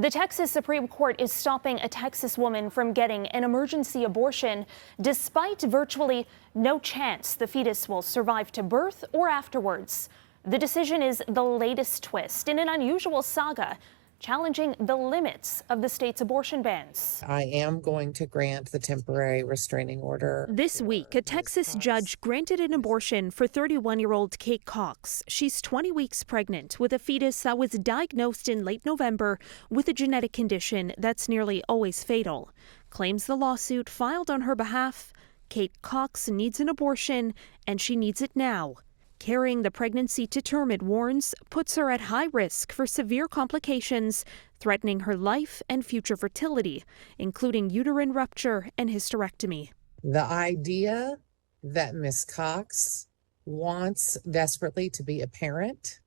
The Texas Supreme Court is stopping a Texas woman from getting an emergency abortion despite virtually no chance the fetus will survive to birth or afterwards. The decision is the latest twist in an unusual saga, challenging the limits of the state's abortion bans. I am going to grant the temporary restraining order. This week, a Texas judge granted an abortion for 31-year-old Kate Cox. She's 20 weeks pregnant with a fetus that was diagnosed in late November with a genetic condition that's nearly always fatal. Claims the lawsuit filed on her behalf. Kate Cox needs an abortion, and she needs it now. Carrying the pregnancy to term, it warns, puts her at high risk for severe complications, threatening her life and future fertility, including uterine rupture and hysterectomy. The idea that Miss Cox wants desperately to be a parent,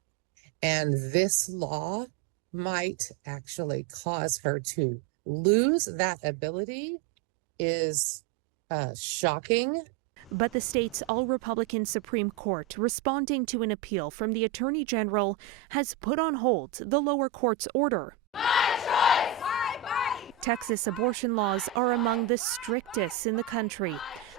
and this law might actually cause her to lose that ability is shocking. But the state's all-Republican Supreme Court, responding to an appeal from the Attorney General, has put on hold the lower court's order. My choice, my body. Texas abortion laws are among the strictest in the country,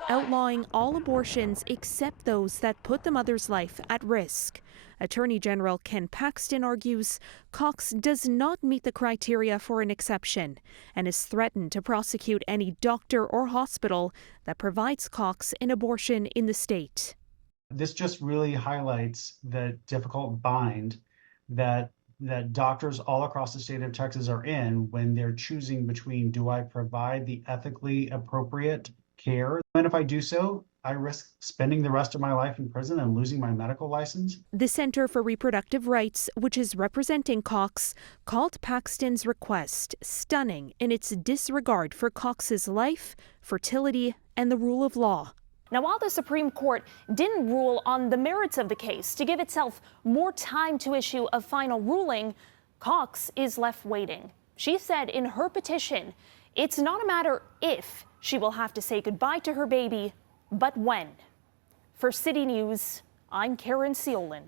outlawing all abortions except those that put the mother's life at risk. Attorney General Ken Paxton argues Cox does not meet the criteria for an exception and has threatened to prosecute any doctor or hospital that provides Cox an abortion in the state. This just really highlights the difficult bind that doctors all across the state of Texas are in when they're choosing between, do I provide the ethically appropriate care? And if I do so, I risk spending the rest of my life in prison and losing my medical license. The Center for Reproductive Rights, which is representing Cox, called Paxton's request stunning in its disregard for Cox's life, fertility, and the rule of law. Now, while the Supreme Court didn't rule on the merits of the case to give itself more time to issue a final ruling, Cox is left waiting. She said in her petition, it's not a matter if she will have to say goodbye to her baby, but when. For City News, I'm Caryn Ceolin.